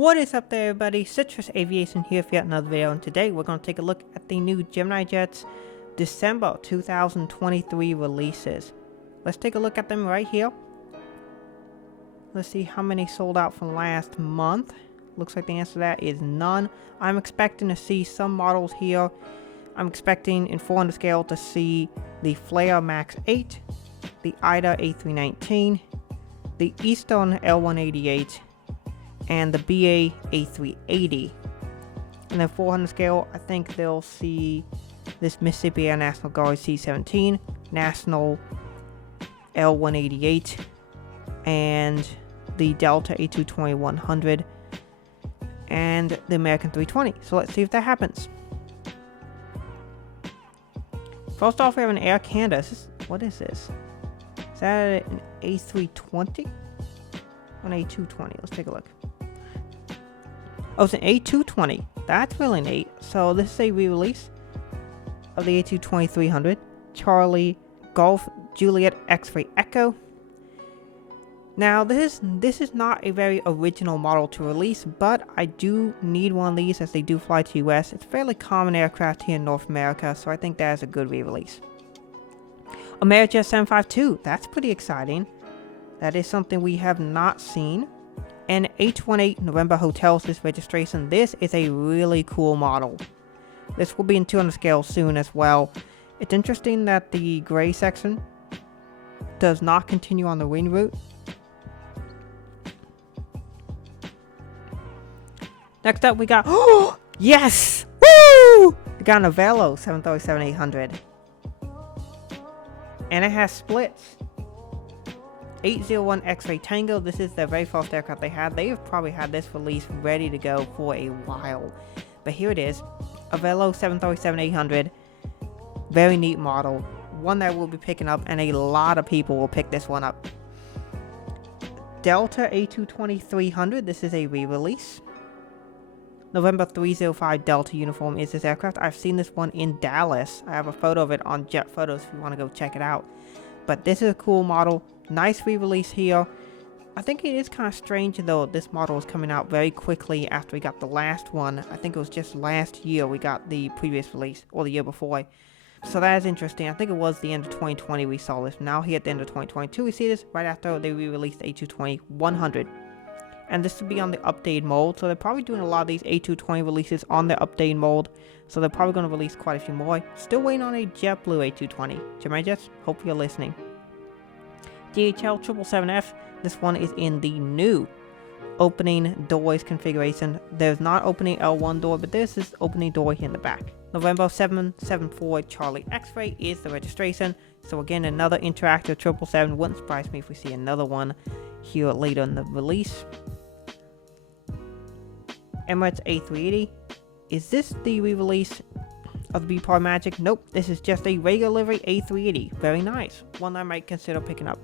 What is up there, everybody? Citrus Aviation here for yet another video, and today we're going to take a look at the new Gemini Jets December 2023 releases. Let's take a look at them right here. Let's see how many sold out from last month. Looks like the answer to that is none. I'm expecting to see some models here. I'm expecting in 400 scale to see the Flare Max 8, the Ida A319, the Eastern L188, and the BA A380. And then 400 scale, I think they'll see this Mississippi Air National Guard C-17, National L188, and the Delta A220-100, and the American 320. So let's see if that happens. First off, we have an Air Canada. What is this? Is that an A320? An A220. Let's take a look. Oh, it's an A220. That's really neat. So this is a re-release of the A220-300. Charlie Golf Juliet X-Ray Echo. Now this is not a very original model to release, but I do need one of these as they do fly to US. It's a fairly common aircraft here in North America, so I think that is a good re-release. Amerijet 752. That's pretty exciting. That is something we have not seen. And H18 November Hotels, this registration. This is a really cool model. This will be in 200 scale soon as well. It's interesting that the gray section does not continue on the wing route. Next up we got, oh yes! Woo! We got an Avelo 737-800. And it has splits. 801 X-Ray Tango. This is the very first aircraft they had. They have probably had this release ready to go for a while. But here it is. Avelo 737-800. Very neat model. One that we'll be picking up, and a lot of people will pick this one up. Delta A220-300. This is a re-release. November 305 Delta uniform is this aircraft. I've seen this one in Dallas. I have a photo of it on Jet Photos if you want to go check it out. But this is a cool model. Nice re-release here. I think it is kind of strange though, this model is coming out very quickly after we got the last one. I think it was just last year we got the previous release, or the year before. So that is interesting. I think it was the end of 2020 we saw this. Now here at the end of 2022 we see this right after they re-released the A220-100. And this will be on the updated mold, so they're probably doing a lot of these A220 releases on the updated mold. So they're probably going to release quite a few more. Still waiting on a JetBlue A220. Gemini Jets, hope you're listening. DHL 777F, this one is in the new opening doors configuration. There's not opening L1 door, but this is opening door here in the back. November 774 Charlie X-Ray is the registration. So again, another interactive 777. Wouldn't surprise me if we see another one here later in the release. Emirates A380. Is this the re-release of the B-Par Magic? Nope, this is just a regular livery A380. Very nice. One I might consider picking up.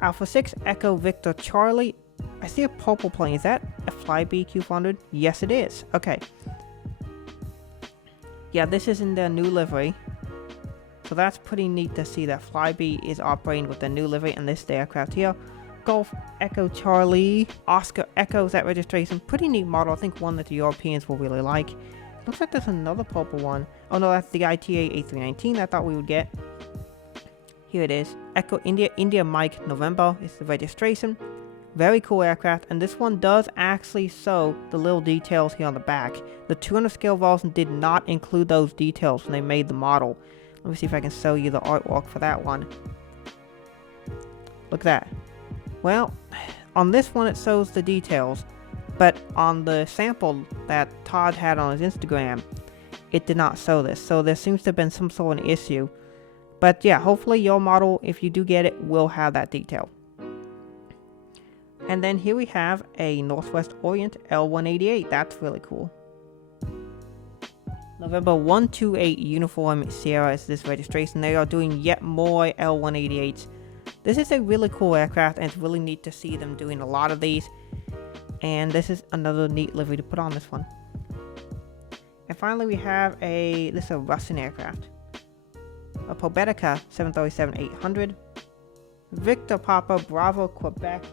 Alpha 6 Echo Victor Charlie. I see a purple plane. Is that a Flybe Q400? Yes, it is. Okay. Yeah, this is in their new livery. So that's pretty neat to see that Flybe is operating with the new livery, and this is the aircraft here. Golf Echo Charlie Oscar Echo is that registration. Pretty neat model. I think one that the Europeans will really like. Looks like there's another purple one. Oh no, that's the ITA A319 I thought we would get. Here it is. Echo India Mike November is the registration. Very cool aircraft, and this one does actually show the little details here on the back. The 200 scale version did not include those details when they made the model. Let me see if I can show you the artwork for that one. Look at that. Well, on this one it shows the details, but on the sample that Todd had on his Instagram, it did not show this. So there seems to have been some sort of an issue. But yeah, hopefully your model, if you do get it, will have that detail. And then here we have a Northwest Orient L188. That's really cool. November 128 Uniform Sierra is this registration. They are doing yet more L188s. This is a really cool aircraft, and it's really neat to see them doing a lot of these. And this is another neat livery to put on this one. And finally we have this is a Russian aircraft. A Pobetica 737-800. Victor Papa Bravo Quebec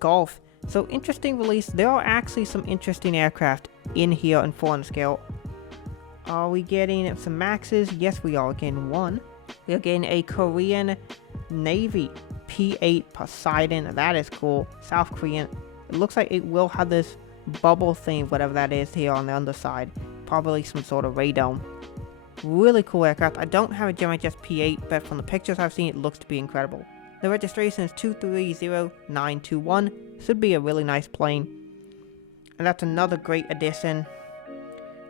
Golf So interesting release. There are actually some interesting aircraft in here in 400 scale. Are we getting some Maxes? Yes, we are getting one. We are getting a Korean Navy P-8 Poseidon. That is cool. South Korean. It looks like it will have this bubble thing, whatever that is, here on the underside. Probably some sort of radome. Really cool aircraft. I don't have a Gemini Jets P-8, but from the pictures I've seen, it looks to be incredible. The registration is 230921. Should be a really nice plane. And that's another great addition.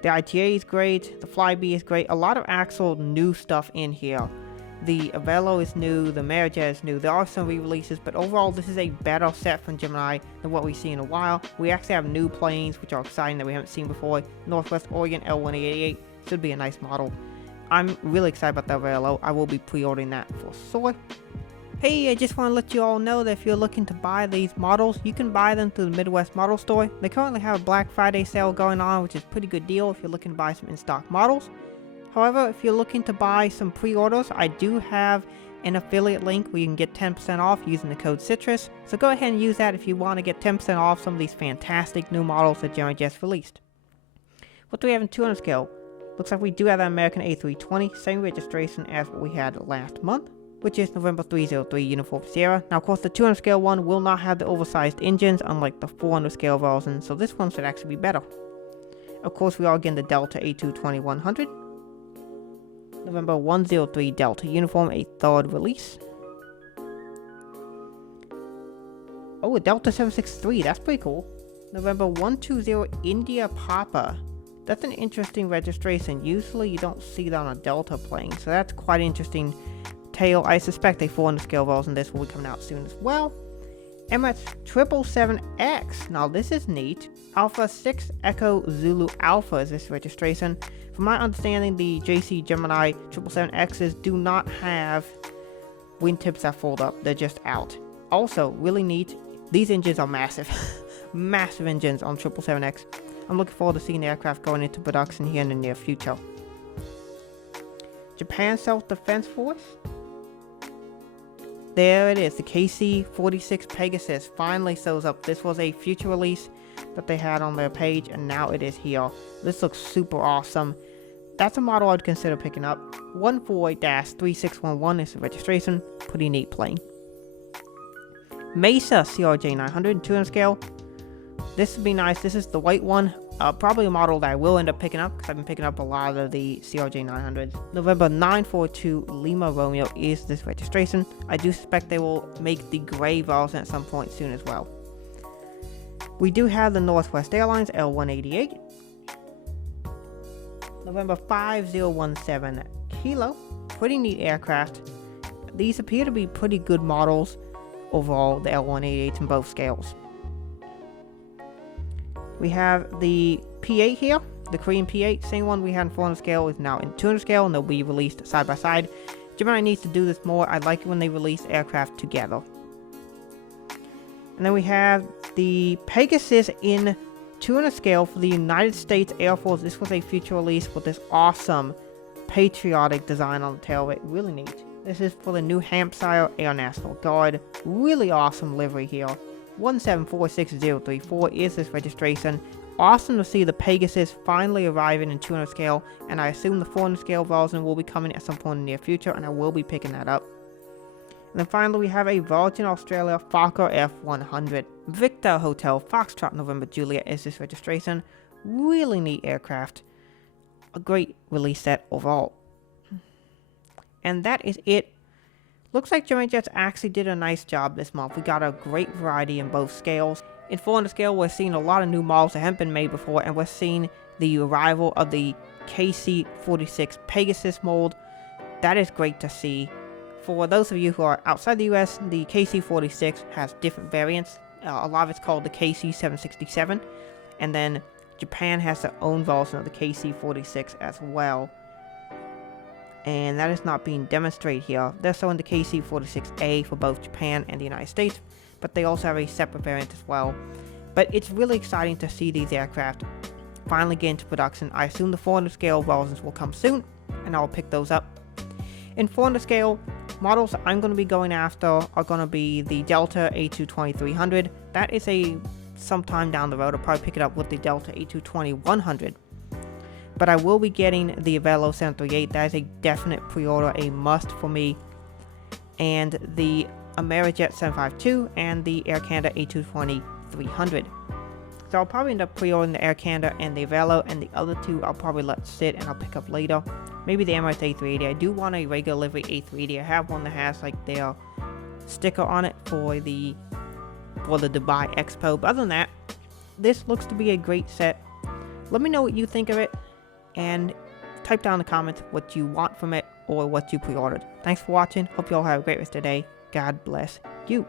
The ITA is great. The Flyby is great. A lot of actual new stuff in here. The Avelo is new. The Jet is new. There are some re-releases, but overall this is a better set from Gemini than what we've seen in a while. We actually have new planes, which are exciting, that we haven't seen before. Northwest Oregon L188 should be a nice model. I'm really excited about the Avelo. I will be pre-ordering that for sure. Hey, I just want to let you all know that if you're looking to buy these models, you can buy them through the Midwest Model Store. They currently have a Black Friday sale going on, which is a pretty good deal if you're looking to buy some in-stock models. However, if you're looking to buy some pre-orders, I do have an affiliate link where you can get 10% off using the code Citrus. So go ahead and use that if you want to get 10% off some of these fantastic new models that Gemini Jets released. What do we have in 200 scale? Looks like we do have an American A320, same registration as what we had last month, which is November 303 Uniform Sierra. Now, of course, the 200 scale one will not have the oversized engines, unlike the 400 scale version, so this one should actually be better. Of course, we are getting the Delta A220-100. November 103 Delta Uniform, a third release. Oh, a Delta 763, that's pretty cool. November 120 India Papa. That's an interesting registration. Usually you don't see that on a Delta plane, so that's quite interesting. Tail, I suspect a 400 scale version. This will be coming out soon as well. Emirates 777X. Now this is neat. Alpha 6 Echo Zulu Alpha is this registration. From my understanding, the JC Gemini 777Xs do not have wingtips that fold up. They're just out. Also, really neat. These engines are massive. Massive engines on 777X. I'm looking forward to seeing the aircraft going into production here in the near future. Japan Self-Defense Force. There it is, the KC-46 Pegasus finally shows up. This was a future release that they had on their page, and now it is here. This looks super awesome. That's a model I'd consider picking up. 14-3611 is the registration. Pretty neat plane. Mesa CRJ-900 200 scale. This would be nice. This is the white one. Probably a model that I will end up picking up because I've been picking up a lot of the CRJ-900s. November 942 Lima Romeo is this registration. I do suspect they will make the gray version at some point soon as well. We do have the Northwest Airlines L188. November 5017 Kilo. Pretty neat aircraft. These appear to be pretty good models overall, the L188s in both scales. We have the P8 here, the Korean P8, same one we had in 400 scale is now in 200 scale, and they'll be released side by side. Gemini needs to do this more. I like it when they release aircraft together. And then we have the Pegasus in 200 scale for the United States Air Force. This was a future release with this awesome patriotic design on the tail. Really neat. This is for the New Hampshire Air National Guard. Really awesome livery here. 1746034 is this registration. Awesome to see the Pegasus finally arriving in 200 scale, and I assume the 400 scale version will be coming at some point in the near future, and I will be picking that up. And then finally we have a Virgin Australia Fokker F100. Victor Hotel Foxtrot November Juliet is this registration. Really neat aircraft. A great release set overall. And that is it. Looks like Gemini Jets actually did a nice job this month. We got a great variety in both scales. In 400 scale, we're seeing a lot of new models that haven't been made before, and we're seeing the arrival of the KC-46 Pegasus mold. That is great to see. For those of you who are outside the US, the KC-46 has different variants. A lot of it's called the KC-767, and then Japan has their own version of the KC-46 as well. And that is not being demonstrated here. They're showing the KC-46A for both Japan and the United States, but they also have a separate variant as well. But it's really exciting to see these aircraft finally get into production. I assume the 400 scale versions will come soon, and I'll pick those up. In 400 scale, Models I'm going to be going after are going to be the Delta A220-300. That is a sometime down the road. I'll probably pick it up with the Delta A220-100. But I will be getting the Avelo 738. That is a definite pre-order, a must for me. And the Amerijet 752 and the Air Canada A220-300. So I'll probably end up pre-ordering the Air Canada and the Avelo, and the other two I'll probably let sit and I'll pick up later. Maybe the Emirates A380. I do want a regular livery A380. I have one that has like their sticker on it for the Dubai Expo. But other than that, this looks to be a great set. Let me know what you think of it, and type down in the comments what you want from it or what you pre-ordered. Thanks for watching. Hope you all have a great rest of the day. God bless you.